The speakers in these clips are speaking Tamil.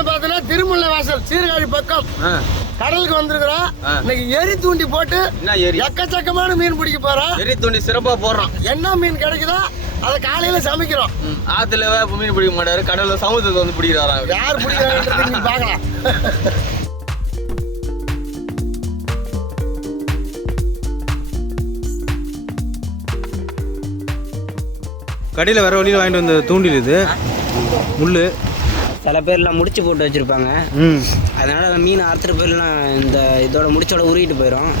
வந்து பாத்தீங்கன்னா திருமுல்லை வாசல் சீர்காழி பக்கம் கடலுக்கு வந்திருக்கிறோம். இன்னைக்கு எரி தூண்டி போட்டு எக்கச்சக்கமான மீன் பிடிக்க போறோம். எரி தூண்டி சிறப்பா போடுறோம். என்ன மீன் கிடைக்குதோ அதை காலையில சமைக்கிறோம். ஆத்துல மீன் பிடிக்க மாட்டாரு, கடல்ல சமுத்திரத்தை வந்து பிடிக்கிறாரு. யார் பிடிக்கிறாங்க பாக்கலாம். கடையில் வர வழியில் வாங்கிட்டு வந்த தூண்டில் இது முள். சில பேர்லாம் முடிச்சு போட்டு வச்சுருப்பாங்க. அதனால் அந்த மீன் அறுத்துட்டு போயிடலாம், இந்த இதோட முடிச்சோட உருகிட்டு போயிடும்.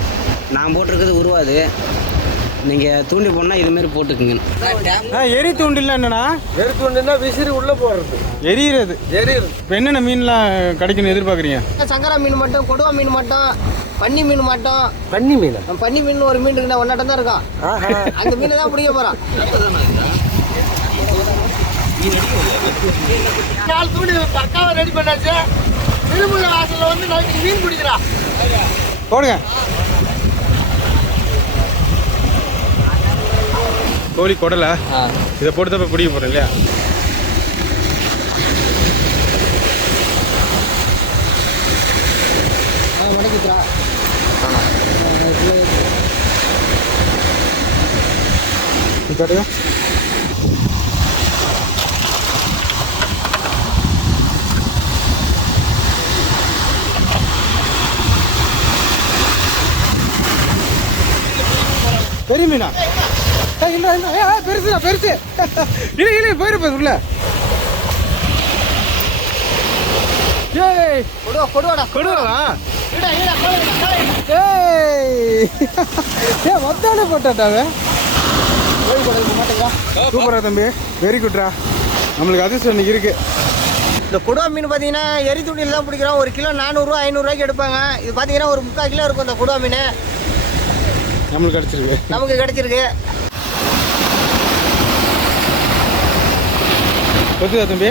நான் போட்டிருக்கிறது உருவாது. நீங்கள் தூண்டி போனால் இதுமாரி போட்டுக்குங்க. எரி தூண்டில் என்னன்னா? எரி தூண்டில்னா விசிறி உள்ளே போடுறது, எரியிறது. இப்போ என்னென்ன மீன்லாம் கிடைக்குன்னு எதிர்பார்க்குறீங்க? சங்கரா மீன் மட்டும், கொடுவா மீன் மட்டும், பன்னி மீன் மட்டும். பன்னி மீன்? பன்னி மீன் ஒரு மீன் இருக்குண்ணா, ஒன்னாட்டம் தான் இருக்கான். அந்த மீனை தான் பிடிக்க போகிறான். நாலு தூண்டி பக்காவை ரெடி பண்ணாச்சு. திருமுல்லை வாசல்ல வந்து நைட்டு மீன் பிடிக்கிறா. போடுங்க. கோழி கொடலை இதை போட்டு தான் பிடிக்க போகிறேன் இல்லையா? காட்டுங்க. பெரிய மீனா? பெருசுண்ணா, பெருசு. இல்லை இல்லை போயிருப்பேன் உள்ள. கொடுவாடா கொடுவா. ஏய் மொத்தானே போட்டாட்டாவே. சூப்பரா தம்பி, வெரி குட்ரா. நம்மளுக்கு அதிர்ஷ்டம் இன்னைக்கு இருக்கு. இந்த கொடுவா மீன் பார்த்தீங்கன்னா எரி தூண்டில் தான் பிடிக்கிறோம். ஒரு கிலோ 400 500 எடுப்பாங்க. இது பார்த்தீங்கன்னா ஒரு 3/4 கிலோ இருக்கும். இந்த கொடுவா மீன் நம்மளுக்கு கிடச்சிருக்கு. நமக்கு கிடச்சிருக்கு. கொத்துதா தம்பி?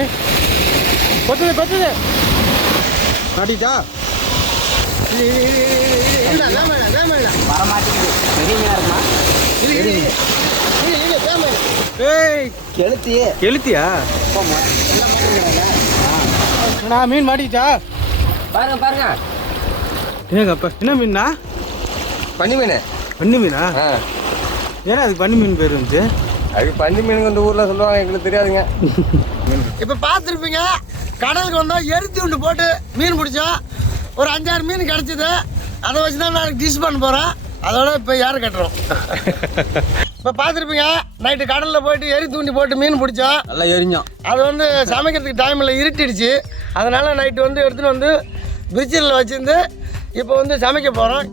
கொத்துது கொத்துது. காட்டிட்டா? வர மாட்டேங்குது. பெரிய மீனா இருக்குமா? ஏய் கெளுத்தி. கெளுத்தியா? நான் மீன் மாட்டிக்கிட்டா? பாருங்க பாருங்க. ஏங்க அப்பா என்ன மீன்னா? பன்னி மீன். பன்னி மீனா? ஏன்னா அதுக்கு பன்னி மீன் பேர் இருந்துச்சு. அதுக்கு பன்னி மீனுக்கு இந்த ஊரில் சொல்லுவாங்க, எங்களுக்கு தெரியாதுங்க. இப்போ பார்த்துருப்பீங்க, கடலுக்கு வந்தால் எரி தூண்டி போட்டு மீன் பிடிச்சோம். ஒரு 5-6 மீன் கிடச்சிது. அதை வச்சு தான் நாளைக்கு டிஷ் பண்ண போகிறோம். அதோட இப்போ யார் கட்டுறோம். இப்போ பார்த்துருப்பீங்க, நைட்டு கடலில் போயிட்டு எரி தூண்டி போட்டு மீன் பிடிச்சோம். நல்லா எரிஞ்சோம். அது வந்து சமைக்கிறதுக்கு டைமில் இருட்டிடுச்சு. அதனால் நைட்டு வந்து எடுத்துகிட்டு வந்து பிரிட்ஜில் வச்சுருந்து இப்போ வந்து சமைக்க போகிறோம்.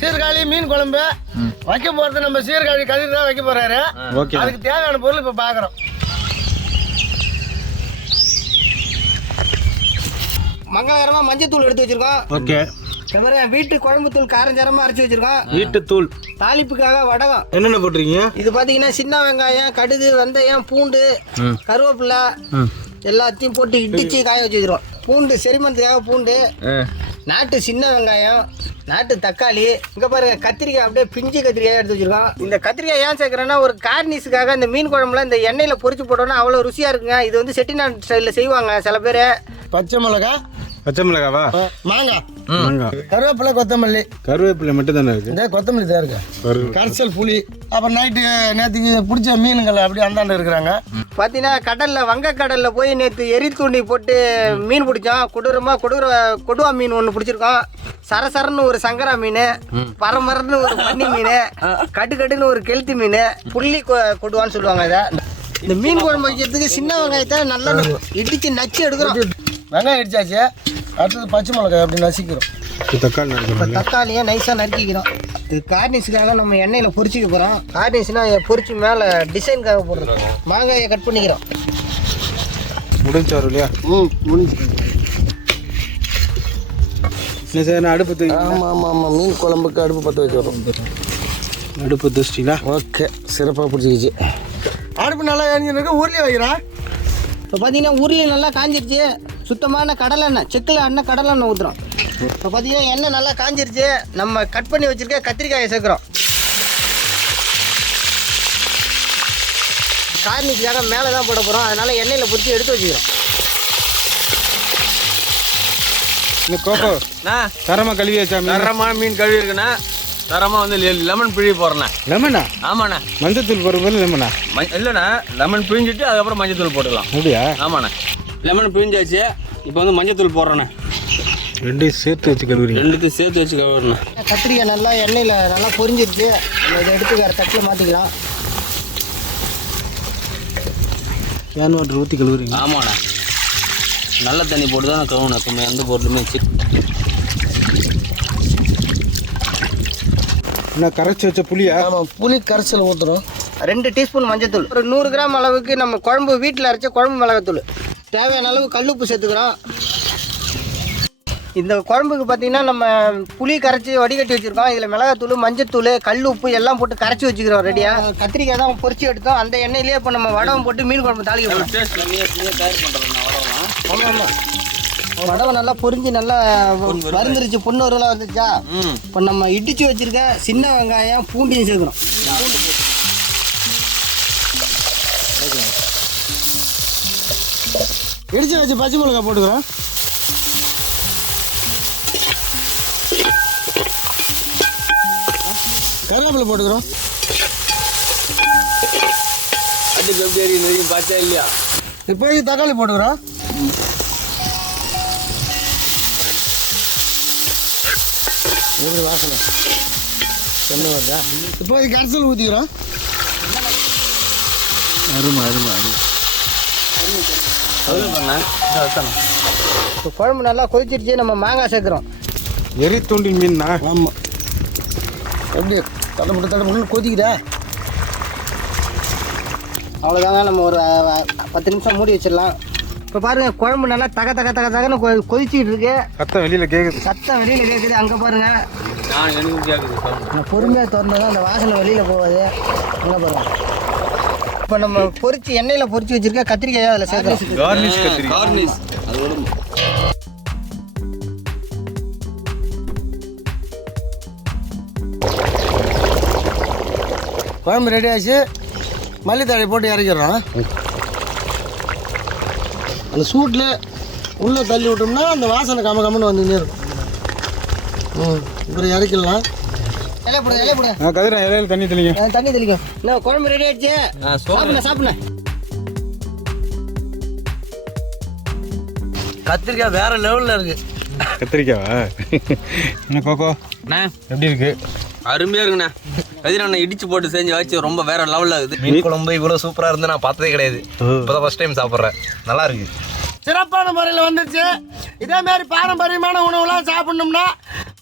சீர்காழி மீன் குழம்பு வைக்க போகிறது நம்ம சீர்காழி கதிர் தான் வைக்க போகிறாரு. அதுக்கு தேவையான பொருள் இப்போ பார்க்குறோம். மங்களகரமாக மஞ்சத்தூள் எடுத்து வச்சுருக்கோம். ஓகே. வீட்டு குழம்பு தூள் காரஞ்சாரமாக அரைச்சி வச்சுருக்கோம். வீட்டு தூள். தாளிப்புக்காக வடகம். என்னென்ன போட்டிருக்கீங்க? இது பார்த்தீங்கன்னா சின்ன வெங்காயம், கடுகு, வெந்தயம், பூண்டு, கருவேப்பிலை எல்லாத்தையும் போட்டு இடித்து காய வச்சுருக்கோம். பூண்டு செரிமணத்துக்காக பூண்டு, நாட்டு சின்ன வெங்காயம், நாட்டு தக்காளி, இங்கே பாருங்க கத்திரிக்காய், அப்படியே பிஞ்சு கத்திரிக்காய் எடுத்து வச்சுருக்கோம். இந்த கத்திரிக்காய் ஏன் சேர்க்குறேன்னா ஒரு கார்னிஸுக்காக. இந்த மீன் குழம்புல இந்த எண்ணெயில் பொரிச்சு போட்டோன்னா அவ்வளோ ருசியாக இருக்குங்க. இது வந்து செட்டிநாடு ஸ்டைலில் செய்வாங்க சில பேர். பச்சை மிளகா. பச்சை மிளகாவா? மாங்காய், கருவேப்பிலை, கொத்தமல்லி. கருவேப்பிலை மட்டும் தானே இருக்கு? இந்த கொத்தமல்லி தான் இருக்கு. கரைசல் புளி. அப்புறம் நைட்டு நேற்றுக்கு பிடிச்ச மீனுங்கள் அப்படி அந்தாண்ட இருக்கிறாங்க. பார்த்தீங்கன்னா கடலில் வங்கக்கடலில் போய் நேற்று எரி தூண்டி போட்டு மீன் பிடிச்சோம். கொடுவா மீன் ஒன்று பிடிச்சிருக்கோம். சரசரன்னு ஒரு சங்கரா மீன், பரமரன்னு ஒரு பன்னி மீன், கட்டுன்னு ஒரு கெளுத்தி மீன், புள்ளி கொடுவான்னு சொல்லுவாங்க. இதை இந்த மீன் குழம்பு வைக்கிறதுக்கு சின்ன வெங்காயத்தை நல்லா இடித்து நச்சு எடுக்கிறோம். வெங்காயம் இடிச்சாச்சு. அடுத்தது பச்சை மிளகாய் அப்படி நசிக்கிறோம். தக்காளியை நைஸாக நறுக்கிக்கிறோம். இது கார்னிஸுக்காக நம்ம எண்ணெயில் பொரிச்சிக்க போகிறோம். கார்னிஸ்னால் பொரிச்சு மேலே டிசைனுக்காக போடுறோம். மாங்காயை கட் பண்ணிக்கிறோம். முடிஞ்சாரு இல்லையா? முடிஞ்சு. சார் நான் அடுப்பு தூக்கி. ஆமாம் மீன் குழம்புக்கு அடுப்பு பற்ற வச்சுருவோம். அடுப்பு தூச்சிங்களா? ஓகே, சிறப்பாக பிடிச்சிக்கிச்சு. அடுப்பு நல்லா எரிஞ்சிருக்கு. ஊர்லேயே வைக்கிறேன். இப்போ பார்த்தீங்கன்னா உருளி நல்லா காஞ்சிருச்சு. சுத்தமான கடலெண்ணெய், செக்கில் எண்ணெய் கடலெண்ணெய் ஊற்றுறோம். இப்போ பார்த்தீங்கன்னா எண்ணெய் நல்லா காஞ்சிருச்சு. நம்ம கட் பண்ணி வச்சுருக்க கத்திரிக்காயை சேர்க்குறோம். கார்னிஷுக்காக மேலே தான் போட போகிறோம். அதனால் எண்ணெயில் பொரிச்சு எடுத்து வச்சுக்கிறோம். இந்த கோகோ தரமாக கழுவி வச்சா தரமான மீன் கழுவி இருக்குண்ணா. தரமாக வந்து லெமன் பிழி போடுறேண்ணா. லெமனா? ஆமாண்ணா. மஞ்சத்தூள் போடுறது லெமனா? இல்லைண்ணா, லெமன் பிழிஞ்சிட்டு அதுக்கப்புறம் மஞ்சத்தூள் போட்டுக்கலாம். அப்படியா? ஆமாண்ணா. லெமன் பிழிஞ்சாச்சு. இப்போ வந்து மஞ்சத்தூள் போடுறேண்ணே. ரெண்டையும் சேர்த்து வச்சு கழுவுறீங்க? ரெண்டுத்தையும் சேர்த்து வச்சு கழுவுறேண்ணா. கத்திரிக்காய் நல்லா எண்ணெயில் நல்லா பொரிஞ்சிருச்சு. இதை எடுத்து வேறு தட்டில் மாற்றிக்கலாம். கேன் வாட்டர் ஊற்றி கழுவுறீங்க? ஆமாண்ணா. நல்ல தண்ணி போட்டு தான் நான் கழுவணும் எப்பவுமே எந்த பொருளுமே. என்ன கரைச்சி வச்ச புளியா? ஆமாம், புளி கரைசல் ஊற்றுறோம். 2 டீஸ்பூன் மஞ்சத்தூள், ஒரு 100 கிராம் அளவுக்கு நம்ம குழம்பு வீட்டில் அரைச்ச குழம்பு மிளகாத்தூள், தேவையான அளவு கல்லுப்பு சேர்த்துக்கிறோம். இந்த குழம்புக்கு பார்த்தீங்கன்னா நம்ம புளி கரைச்சி வடிகட்டி வச்சுருக்கோம். இதில் மிளகாத்தூள், மஞ்சத்தூள், கல் உப்பு எல்லாம் போட்டு கரைச்சி வச்சுக்கிறோம் ரெடியாக. கத்திரிக்காய் தான் பொரிச்சு எடுத்தோம். அந்த எண்ணெயிலேயே இப்போ நம்ம வடகம் போட்டு மீன் குழம்பு தாளிக்கிறோம். ஆமாம் ஆமாம், வடவை நல்லா பொரிஞ்சு நல்லா வறுந்துருச்சு, பொண்ணு வந்துச்சா. இப்போ நம்ம இடிச்சு வச்சுருக்க சின்ன வெங்காயம் பூண்டையும் சேர்க்குறோம். இடிச்சு வச்சு பச்சை மிளகா போட்டுக்கிறோம். கருவேப்பிலை போட்டுக்கிறோம். அதுக்கு எப்படி நிறைய பார்த்தா இல்லையா? இப்போ தக்காளி போட்டுக்கிறோம். எப்படி வாசனை என்ன வருதா? இப்போ கரைசல் ஊற்றிக்கிறோம். அருமை அருமை அருமை. இப்போ குழம்பு நல்லா கொதிச்சிருச்சு. நம்ம மாங்காய் சேர்க்குறோம். எரி தூண்டில் மீன்னா? ஆமாம். எப்படி தடப்பட்டு கொதிக்குதா? அவ்வளோதாங்க. நம்ம ஒரு 10 நிமிஷம் மூடி வச்சிடலாம். இப்போ பாருங்கள், குழம்பு நல்லா தகன்னு கொதிச்சிட்டு இருக்கு. சத்தம் வெளியில் கேட்குது. சத்தம் வெளியில் கேட்குது. அங்கே பாருங்கள், நான் எனக்கு கேட்குது. பொறுமையாக திறந்து தான் அந்த வாசனை வெளியில் போகாது. அங்கே பாருங்கள். இப்போ நம்ம பொரிச்சு எண்ணெயில் பொரிச்சு வச்சிருக்க கத்திரிக்காய் அதில் சேர்க்குறோம். கார்னிஷ் கத்திரிக்காய். கார்னிஷ் அது உடம்பு. குழம்பு ரெடி ஆச்சு. மல்லித்தழை போட்டு இறக்கிடுறோம். அந்த சூட்டில் உள்ளே தள்ளி விட்டோம்னா அந்த வாசனை கம்மன்னு வந்துன்னே இருக்கும். இப்படி இறக்கிடலாம். இலைய போடுங்க. கதிரா இலையில தண்ணி தெளிங்க. தண்ணி தெளிக்கும். என்ன குழம்பு ரெடி ஆயிடுச்சு. சாப்பிடுங்க. கத்திரிக்காய் வேற லெவலில் இருக்கு. கத்திரிக்காவா? என்ன கோகோ எப்படி இருக்கு? அருமையாக இருக்குண்ணா. கதிரண்ணா இடிச்சு போட்டு செஞ்சு வச்சு ரொம்ப வேற லெவலில் இருக்குது. மீன் குழம்பு இவ்வளோ சூப்பராக இருந்து நான் பார்த்ததே கிடையாது. இப்போதான் ஃபர்ஸ்ட் டைம் சாப்பிட்றேன். நல்லா இருக்கு. சிறப்பான முறையில் வந்துருச்சு. இதே மாதிரி பாரம்பரியமான உணவுலாம் சாப்பிடணும்னா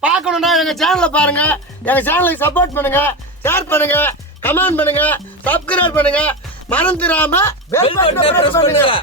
பார்க்கணுன்னா எங்கள் சேனலை பாருங்கள். எங்கள் சேனலுக்கு சப்போர்ட் பண்ணுங்கள், ஷேர் பண்ணுங்கள், கமெண்ட் பண்ணுங்கள், சப்ஸ்கிரைப் பண்ணுங்கள். மறந்துடாமல் பெல் பட்டனை பிரஸ் பண்ணுங்க.